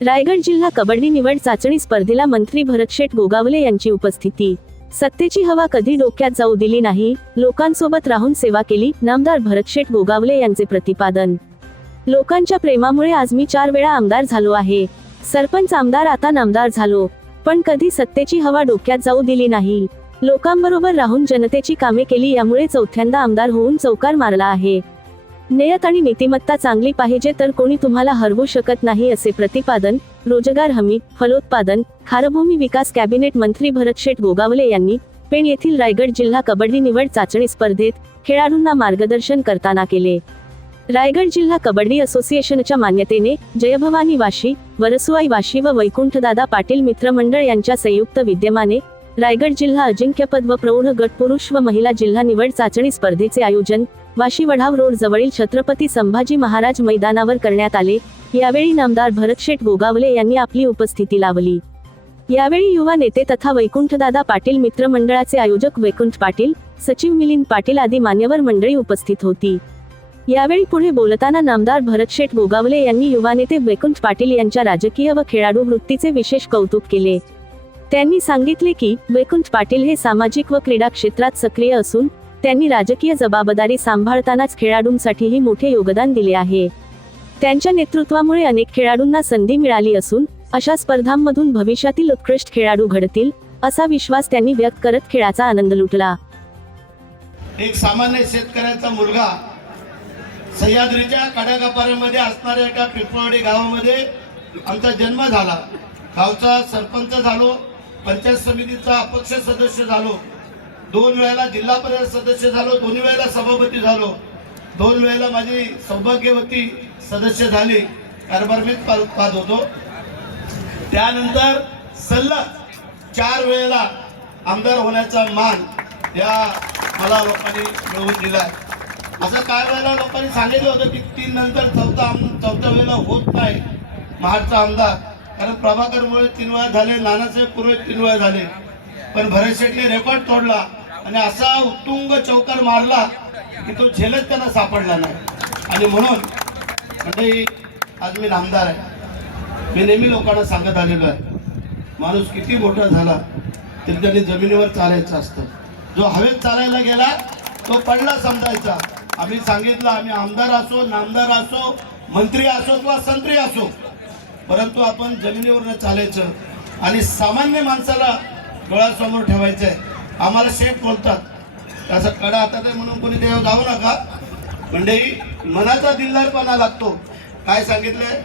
रायगड जिल्हा कबड्डी निवड चाचणी स्पर्धेला मंत्री भरतशेठ गोगावले यांची उपस्थिती. सत्तेची हवा कधी डोक्यात जाऊ दिली नाही लोकांसोबत राहून सेवा केली नामदार भरतशेठ गोगावले यांचे प्रतिपादन. लोकांच्या प्रेमामुळे आज मी चार वेळा आमदार झालो आहे. सरपंच आमदार आता नामदार झालो. पण कधी सत्तेची हवा डोक्यात जाऊ दिली नाही. लोकांबरोबर राहून जनतेची कामे केली यामुळे चौथ्यांदा आमदार होऊन चौकार मारला आहे. नेयत आणि नीतिमत्ता चांगली पाहिजे तर कोणी तुम्हाला हरवू शकत नाही असे प्रतिपादन रोजगार हमी फलोत्पादन खारभूमी विकास कॅबिनेट मंत्री भरतशेठ गोगावले यांनी पेण येथील रायगड जिल्हा कबड्डी निवड चाचणी स्पर्धेत खेळाडूंना मार्गदर्शन करताना केले. रायगड जिल्हा कबड्डी असोसिएशनच्या मान्यतेने जयभवानी वाशी वरसुआई वाशी व वैकुंठदादा पाटील मित्रमंडळ यांच्या संयुक्त विद्यमाने रायगड जिल्हा अजिंक्यपद व प्रौढ गट पुरुष व महिला जिल्हा निवड चाचणी स्पर्धेचे आयोजन वाशी वढाव रोड जवळील छत्रपती संभाजी महाराज मैदानावर करण्यात आले. यावेळी नामदार भरतशेठ गोगावले यांनी आपली उपस्थिती लावली. यावेळी युवा नेते तथा वैकुंठदादा पाटील मित्रमंडळाचे आयोजक वैकुंठ पाटील सचिव मिलिंद पाटील आदी मान्यवर मंडळी उपस्थित होती. यावेळी पुढे बोलताना नामदार भरतशेठ गोगावले यांनी युवा नेते वैकुंठ पाटील यांच्या राजकीय व खेळाडू वृत्तीचे विशेष कौतुक केले. त्यांनी सांगितले की वैकुंठ पाटील हे सामाजिक व क्रीडा क्षेत्रात सक्रिय असून त्यांनी राजकीय जबाबदारी सांभाळतानाच खेळाडूंसाठीही मोठे योगदान दिले आहे. त्यांच्या नेतृत्वामुळे अनेक खेळाडूंना संधी मिळाली असून अशा स्पर्धांमधून भविष्यातील उत्कृष्ट खेळाडू घडतील असा विश्वास त्यांनी व्यक्त करत खेळाचा आनंद लुटला. एक सामान्य शेतकऱ्याचा मुलगा सह्याद्रीच्या काड्याकापाऱ्यामध्ये असणाऱ्या एका पिंपळवाडी गावामध्ये आमचा जन्म झाला. गावचा सरपंच झालो पंचायत समितीचा अपक्ष सदस्य झालो. दोन वेळेला जिल्हा परिषद सदस्य झालो दोन्ही वेळेला सभापती झालो. दोन वेळेला माझी सौभाग्यवती सदस्य झाली कारभार मीच पाहत होतो. त्यानंतर सलग चार वेळेला आमदार होण्याचा मान या मला लोकांनी मिळवून दिलाय असं काय वेळेला लोकांनी सांगितलं होतं की तीन नंतर चौथा आम चौथ्या वेळेला होत नाही महाडचा आमदार. कारण प्रभाकरमुळे तीन वेळा झाले नानासाहेब पूर्वे तीन वेळा झाले. पण भरत शेटने रेकॉर्ड तोडला. आणि असा उत्तुंग चौकार मारला की तो झेलच त्यांना सापडला नाही. आणि म्हणून म्हणजे आज मी नामदार आहे. मी नेहमी लोकांना सांगत आलेलो आहे. माणूस किती मोठा झाला तरी त्यांनी जमिनीवर चालायचं असतं. जो हवेत चालायला गेला तो पडला समजायचा. आम्ही सांगितलं आम्ही आमदार असो नामदार असो मंत्री असो किंवा संत्री असो परंतु आपण जमिनीवरनं चालायचं आणि सामान्य माणसाला डोळ्यासमोर ठेवायचं आहे आम्हाला शेफ बोलतात. त्याचा कडा हातात आहे म्हणून कोणी देव जाऊ नका. म्हणजे मनाचा दिलदारपणा लागतो. काय सांगितलंय?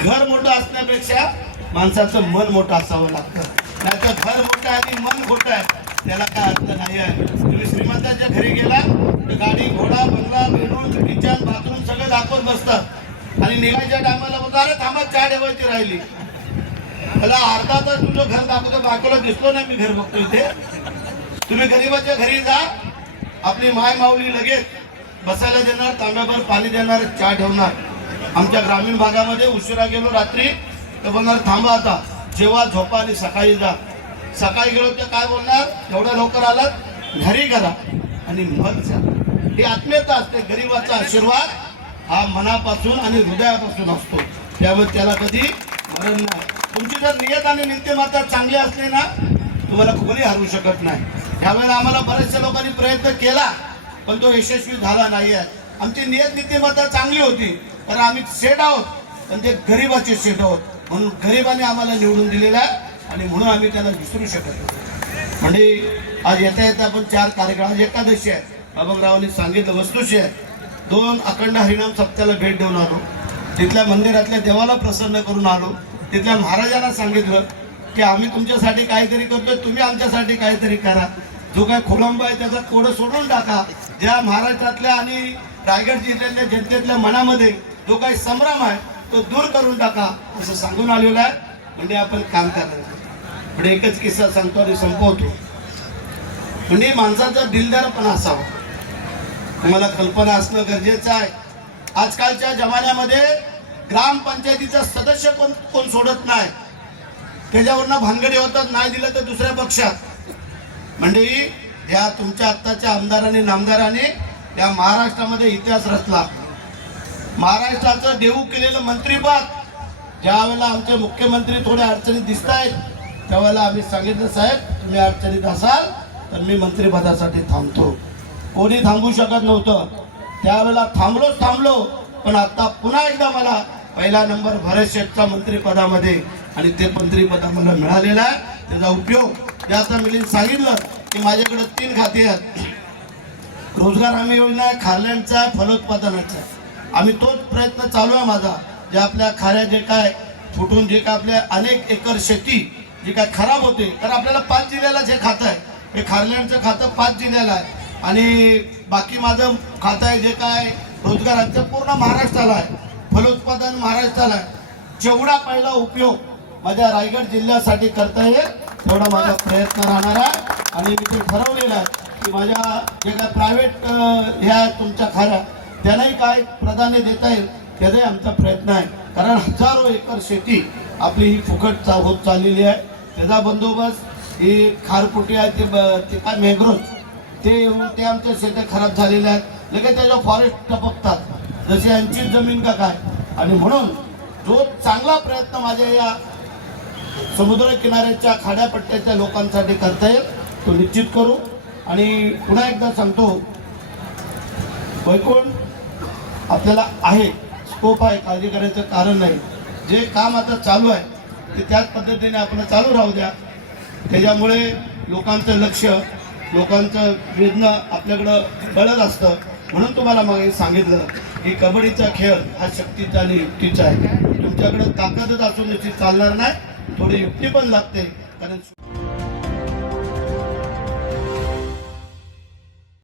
घर मोठं असण्यापेक्षा माणसाचं मन मोठं असावं लागतं. नाहीतर घर मोठं आहे आणि मन खोटं आहे. त्याला काय अर्थ नाही आहे. तुम्ही श्रीमंताच्या घरी गेला तर गाडी घोडा बंगला बेडरूम किचन बाथरूम सगळं दाखवत बसतात आणि निघायच्या टायमाला बोलतो अरे थांबा चहा ठेवायची राहिली? मला अर्धा तास तुझं घर दाखवतो बायकोला दिसलो नाही मी घर बघतो इथे. तुम्ही गरीबाच्या घरी जा आपली माय माऊली लगेच बसायला देणार तांब्याभर पाणी देणार चहा ठेवणार. आमच्या ग्रामीण भागामध्ये उशिरा गेलो रात्री तर बोलणार थांबा आता जेव्हा झोपा आणि सकाळी जा. सकाळी गेलो तर काय बोलणार एवढ्या लवकर आलात घरी करा आणि मग जा. हे आत्मीयता असते गरीबाचा आशीर्वाद हा मनापासून आणि हृदयापासून असतो. त्यामुळे त्याला कधी मरण नाही. तुमची जर नियत आणि नीतिमत्ता चांगली असली ना तुम्हाला कोणी हरवू शकत नाही. ह्यावेळेला आम्हाला बऱ्याचशा लोकांनी प्रयत्न केला पण तो यशस्वी झाला नाही आहे आमची नियत नीतिमत्ता चांगली होती पण आम्ही सेट आहोत पण ते गरीबाचे सेट आहोत. म्हणून गरिबाने आम्हाला निवडून दिलेला आहे आणि म्हणून आम्ही त्याला विसरू शकत नाही. म्हणजे आज येता येता आपण चार कार्यक्रम आज एकादशी आहे. बाबारावांनी सांगितलं वस्तुशी आहे. दोन अखंड हरिणाम सप्त्याला भेट देऊन आलो. तिथल्या मंदिरातल्या देवाला प्रसन्न करून आलो. तिथल्या महाराजांना सांगितलं की आम्ही तुमच्यासाठी काहीतरी करतोय तुम्ही आमच्यासाठी काहीतरी करा. जो काय खोलंब आहे त्याचा कोडं सोडून टाका. ज्या महाराष्ट्रातल्या आणि रायगड जिल्ह्यातल्या जनतेतल्या मनामध्ये जो काही संभ्रम आहे तो दूर करून टाका असं सांगून आलेलं आहे. म्हणजे आपण काम करणार पण म्हणजे एकच किस्सा सांगतो आणि संपवतो. म्हणजे माणसाचा दिलदारपणा असावा. तुम्हाला कल्पना असणं गरजेचं आहे. आजकालच्या जमान्यामध्ये ग्रामपंचायतीचा सदस्य कोण कोण सोडत नाही. त्याच्यावरनं भानगडी होतात नाही दिलं तर दुसऱ्या पक्षात. म्हणजे या तुमच्या आत्ताच्या आमदारांनी नामदाराने या महाराष्ट्रामध्ये इतिहास रचला. महाराष्ट्राचं देऊ केलेलं मंत्रीपद ज्यावेळेला आमचे मुख्यमंत्री थोड्या अडचणीत दिसत आहेत त्यावेळेला आम्ही सांगितलं साहेब तुम्ही अडचणीत असाल तर मी मंत्रिपदासाठी थांबतो. कोणी थांबू शकत नव्हतं. त्यावेळेला थांबलोच थांबलो पण आता पुन्हा एकदा मला पहिला नंबर भरत शेठचा मंत्रिपदामध्ये आणि ते मंत्रिपद आम्हाला मिळालेलं आहे. त्याचा उपयोग जे आता मिलिंद सांगितलं की माझ्याकडे तीन खाते आहेत. रोजगार हमी योजना आहे खारल्यांचा आहे फलोत्पादनाचा आहे. आम्ही तोच प्रयत्न चालू आहे माझा जे आपल्या खाऱ्या जे काय फुटून जे काय आपल्या अनेक एकर शेती जी काय खराब होते कारण आपल्याला पाच जिल्ह्यालाच हे खातं आहे हे खारल्यांचं खातं पाच जिल्ह्याला आहे. आणि बाकी माझं खातं आहे जे काय रोजगाराचं पूर्ण महाराष्ट्राला आहे. फलोत्पादन महाराष्ट्राला आहे. जेवढा पहिला उपयोग माझ्या रायगड जिल्ह्यासाठी करता येईल तेवढा माझा प्रयत्न राहणार आहे. आणि मी ते ठरवलेलं आहे की माझ्या जे काय प्रायव्हेट ह्या आहेत तुमच्या खाऱ्या त्यांनाही काय प्राधान्य देता येईल त्याचाही आमचा प्रयत्न आहे. कारण हजारो एकर शेती आपली ही फुकट चा होत चाललेली आहे. त्याचा बंदोबस्त ही खारपुटी आहे ते ब- ते काय मॅग्रोज ते येऊन ते आमच्या शेती खराब झालेल्या आहेत. लगेच त्याच्या फॉरेस्ट टपकतात. जशी यांची जमीन का काय? आणि म्हणून जो चांगला प्रयत्न माझ्या या समुद्र किनाऱ्याच्या खाड्यापट्ट्याच्या लोकांसाठी करता येईल. तो निश्चित करू. आणि पुन्हा एकदा सांगतो वैकुंठ आपल्याला आहे. स्कोप आहे काळजी करायचं कारण नाही. जे काम आता चालू आहे ते त्याच पद्धतीने आपण चालू राहू द्या. त्याच्यामुळे लोकांचं लक्ष लोकांचं वेदना आपल्याकडं कळत असतं. म्हणून तुम्हाला मागे सांगितलं की कबड्डीचा खेळ हा शक्तीचा आणि युक्तीचा आहे. तुमच्याकडं ताकदच असून याची चालणार नाही. थोडी युक्ती पण लागते कारण